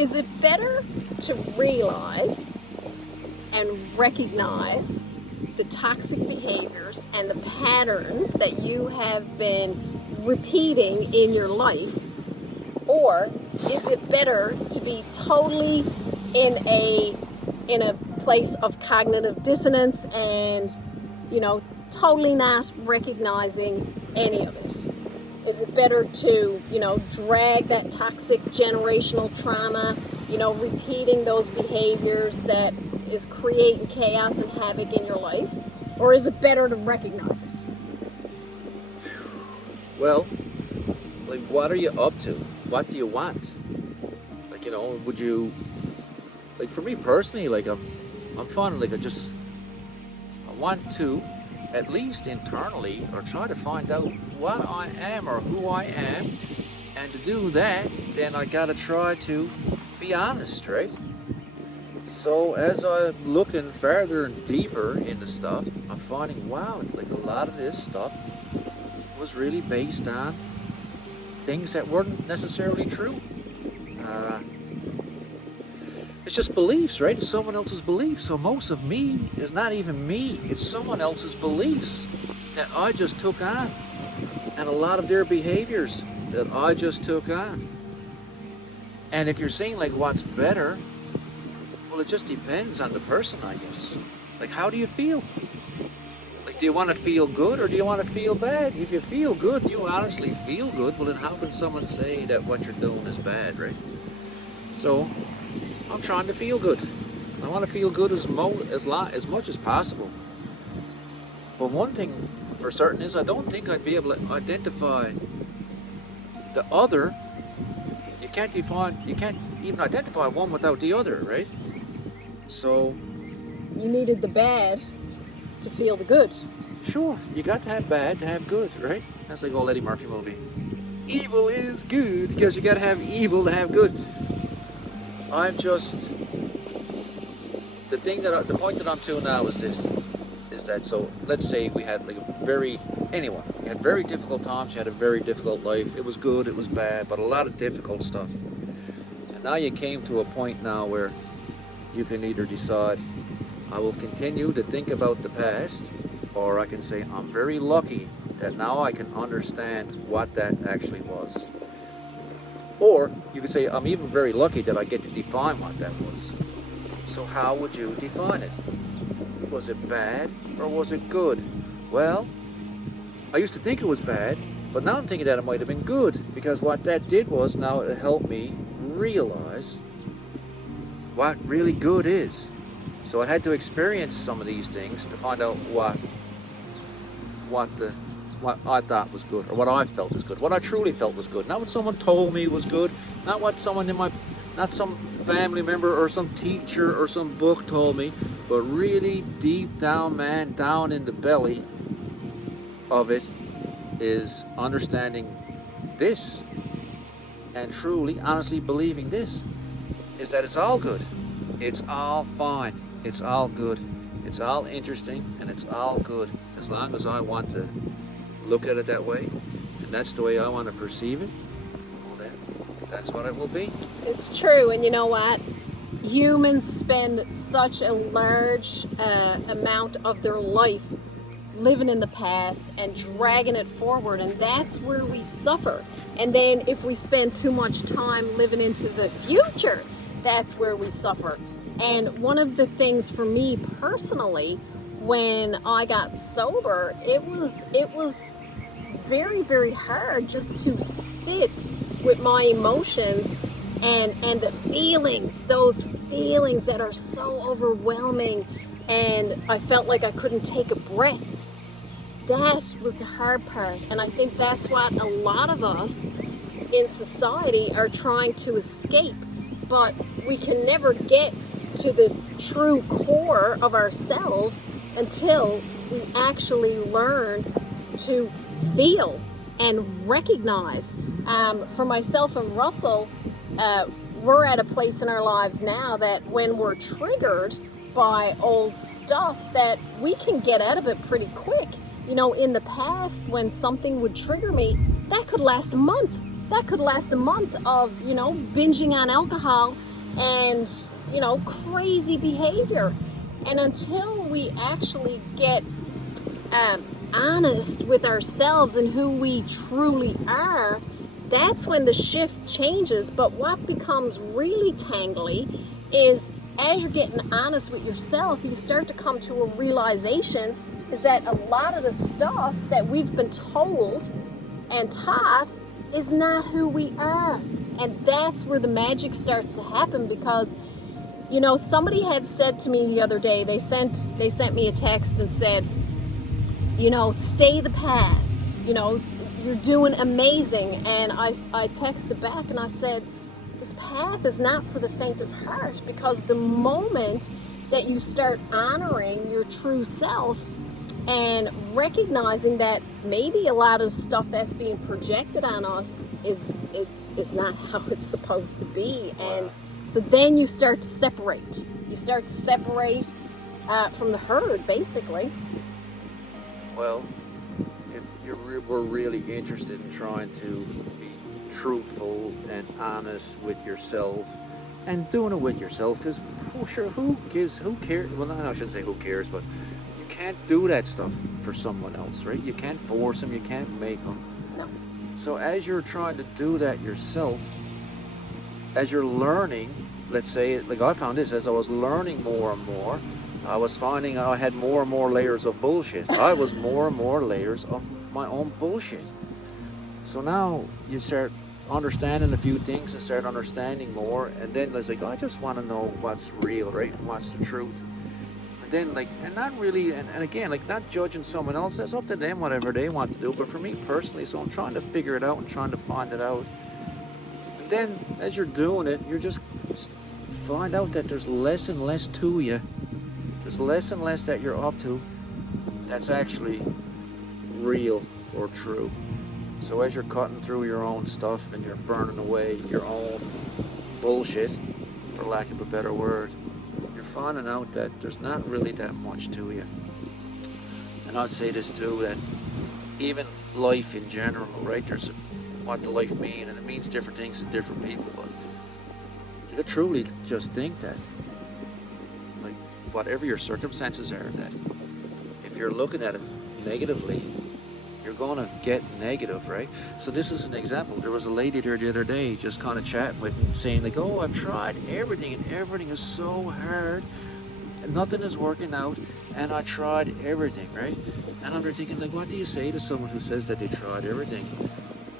Is it better to realize and recognize the toxic behaviors and the patterns that you have been repeating in your life? Or is it better to be totally in a place of cognitive dissonance and, totally not recognizing any of it? Is it better to, drag that toxic generational trauma, repeating those behaviors that is creating chaos and havoc in your life? Or is it better to recognize it? Well, like, what are you up to? What do you want? Like, would you, like, for me personally, like, I'm finding, like, I want to, at least internally, or try to find out what I am or who I am. And to do that, then I gotta try to be honest, right? So as I'm looking further and deeper into stuff, I'm finding, wow, like, a lot of this stuff was really based on things that weren't necessarily true. It's just beliefs, right? It's someone else's beliefs. So most of me is not even me. It's someone else's beliefs that I just took on. And a lot of their behaviors that I just took on. And if you're saying, like, what's better, well, it just depends on the person, I guess. Like, how do you feel? Like, do you want to feel good or do you want to feel bad? If you feel good, you honestly feel good, well, then how can someone say that what you're doing is bad, right? So I'm trying to feel good. I want to feel good as much as possible. But one thing for certain is I don't think I'd be able to identify the other. You can't even identify one without the other, right? So You needed the bad to feel the good. sure, you got to have bad to have good, right? That's like old Eddie Murphy movie. Evil is good because you got to have evil to have good. The point that I'm to now is this, is that, so let's say we had like you had very difficult times, you had a very difficult life, it was good, it was bad, but a lot of difficult stuff. And now you came to a point now where you can either decide, I will continue to think about the past, or I can say, I'm very lucky that now I can understand what that actually was. Or you could say, I'm even very lucky that I get to define what that was. So how would you define it? Was it bad or was it good? Well, I used to think it was bad, but now I'm thinking that it might have been good, because what that did was, now it helped me realize what really good is. So I had to experience some of these things to find out what I thought was good, or what I felt was good, what I truly felt was good. Not what someone told me was good, not what not some family member or some teacher or some book told me, but really deep down, man, down in the belly of it is understanding this, and truly, honestly believing this, is that it's all good, it's all fine, it's all good, it's all interesting, and it's all good, as long as I want to look at it that way, and that's the way I want to perceive it. Well, then, that's what it will be. It's true, and you know what? Humans spend such a large amount of their life living in the past and dragging it forward, and that's where we suffer. And then if we spend too much time living into the future, that's where we suffer. And one of the things for me personally, when I got sober, it was very, very hard just to sit with my emotions and the feelings, those feelings that are so overwhelming, and I felt like I couldn't take a breath. That was the hard part, and I think that's what a lot of us in society are trying to escape, but we can never get to the true core of ourselves until we actually learn to feel and recognize. For myself and Russell, we're at a place in our lives now that when we're triggered by old stuff, that we can get out of it pretty quick. In the past, when something would trigger me, that could last a month. That could last a month of, binging on alcohol and, you know, crazy behavior. And until we actually get honest with ourselves and who we truly are, that's when the shift changes. But what becomes really tangly is as you're getting honest with yourself, you start to come to a realization is that a lot of the stuff that we've been told and taught is not who we are. And that's where the magic starts to happen, because, you know, somebody had said to me the other day, they sent me a text and said, you know, stay the path, you know, you're doing amazing. And I texted back and I said, this path is not for the faint of heart, because the moment that you start honoring your true self and recognizing that maybe a lot of stuff that's being projected on us is not how it's supposed to be. And so then you start to separate. You start to separate from the herd, basically. Well, if we're really interested in trying to be truthful and honest with yourself, and doing it with yourself, because who cares? Well, I shouldn't say who cares, but you can't do that stuff for someone else, right? You can't force them, you can't make them. No. So as you're trying to do that yourself, as you're learning, let's say, like I found this, as I was learning more and more, I was finding I had more and more layers of bullshit. I was more and more layers of my own bullshit. So now you start understanding a few things and start understanding more, and then it's like, I just want to know what's real, right? What's the truth. And then, like, and not really, and again, like, not judging someone else. That's up to them, whatever they want to do. But for me personally, so I'm trying to figure it out and trying to find it out. And then as you're doing it, you're just find out that there's less and less to you. There's less and less that you're up to that's actually real or true. So as you're cutting through your own stuff and you're burning away your own bullshit, for lack of a better word, you're finding out that there's not really that much to you. And I'd say this too, that even life in general, right? There's what the life means, and it means different things to different people, but you truly just think that, like, whatever your circumstances are, that if you're looking at it negatively, you're going to get negative, right? So this is an example. There was a lady there the other day just kind of chatting with me, saying like, oh, I've tried everything and everything is so hard, and nothing is working out, and I tried everything, right? And I'm there thinking, like, what do you say to someone who says that they tried everything?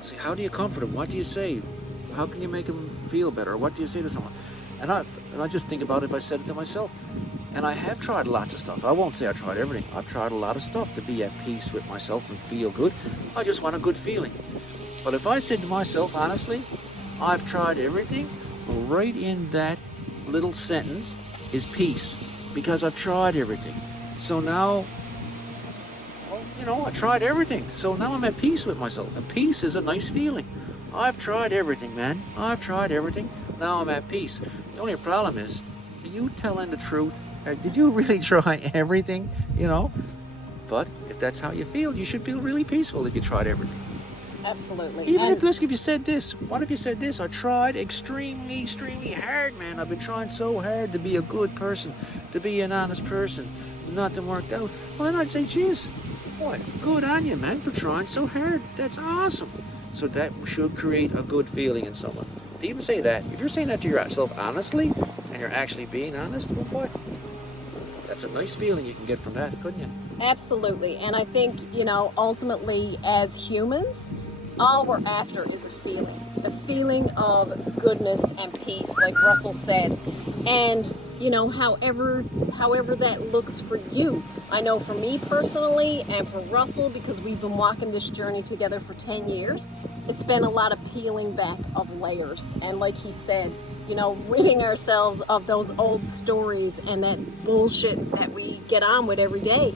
See, how do you comfort them? What do you say? How can you make them feel better? What do you say to someone? And I just think about if I said it to myself. And I have tried lots of stuff. I won't say I tried everything. I've tried a lot of stuff to be at peace with myself and feel good. I just want a good feeling. But if I said to myself, honestly, I've tried everything, right in that little sentence is peace. Because I've tried everything. So now, well, you know, I tried everything. So now I'm at peace with myself. And peace is a nice feeling. I've tried everything, man. I've tried everything. Now I'm at peace. The only problem is, are you telling the truth? Or did you really try everything, you know? But if that's how you feel, you should feel really peaceful if you tried everything. Absolutely. Even if, listen, if you said this, what if you said this? I tried extremely hard, man. I've been trying so hard to be a good person, to be an honest person. Nothing worked out. Well, then I'd say, geez, boy, good on you, man, for trying so hard. That's awesome. So that should create a good feeling in someone. To even say that, if you're saying that to yourself honestly, and you're actually being honest, well, boy, that's a nice feeling you can get from that, couldn't you? Absolutely. And I think, you know, ultimately as humans, all we're after is a feeling of goodness and peace, like Russell said. And, you know, however that looks for you. I know for me personally and for Russell, because we've been walking this journey together for 10 years, it's been a lot of peeling back of layers. And like he said, you know, ridding ourselves of those old stories and that bullshit that we get on with every day.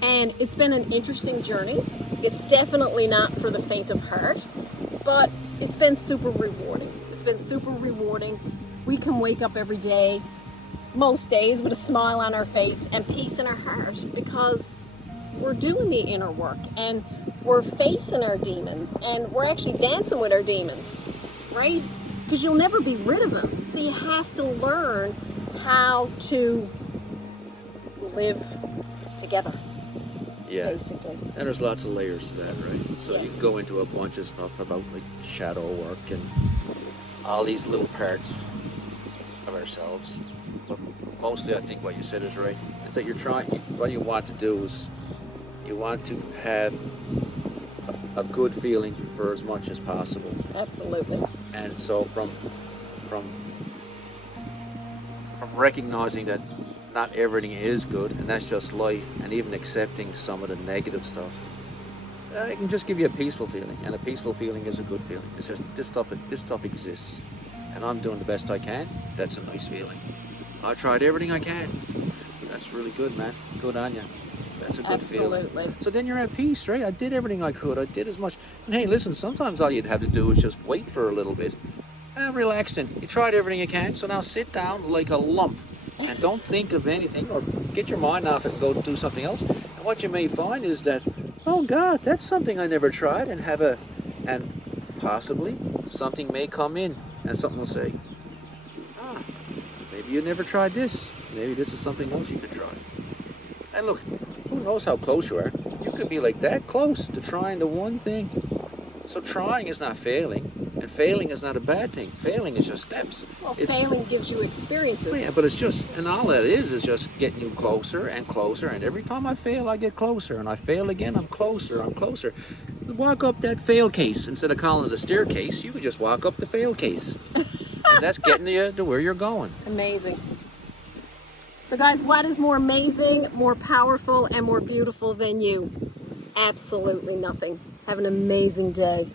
And it's been an interesting journey. It's definitely not for the faint of heart, but it's been super rewarding. It's been super rewarding. We can wake up every day, most days, with a smile on our face and peace in our heart, because we're doing the inner work and we're facing our demons and we're actually dancing with our demons, right? because you'll never be rid of them. So you have to learn how to live together, Yeah. basically. And there's lots of layers to that, right? So you Yes. can go into a bunch of stuff about like shadow work and all these little parts of ourselves. But mostly, I think what you said is right. Is that what you want to do is you want to have a good feeling for as much as possible. Absolutely. And so from recognizing that not everything is good, and that's just life, and even accepting some of the negative stuff, it can just give you a peaceful feeling, and a peaceful feeling is a good feeling. It's just this stuff exists, and I'm doing the best I can. That's a nice feeling. I tried everything I can. That's really good, man. Good on you. That's a good feeling. Absolutely. So then you're at peace, right? I did everything I could. I did as much. And hey, listen, sometimes all you'd have to do is just wait for a little bit. Relaxing. You tried everything you can, so now sit down like a lump and don't think of anything or get your mind off it and go do something else. And what you may find is that, oh God, that's something I never tried, and possibly something may come in and something will say, ah, maybe you never tried this. Maybe this is something else you could try. And look, who knows how close you are? You could be like that close to trying the one thing. So trying is not failing, and failing is not a bad thing. Failing is just steps. Well, failing gives you experiences. Yeah, but it's just, and all that is just getting you closer and closer, and every time I fail, I get closer, and I fail again, I'm closer. Walk up that fail case. Instead of calling it a staircase, you could just walk up the fail case. And that's getting you to where you're going. Amazing. So guys, what is more amazing, more powerful, and more beautiful than you? Absolutely nothing. Have an amazing day.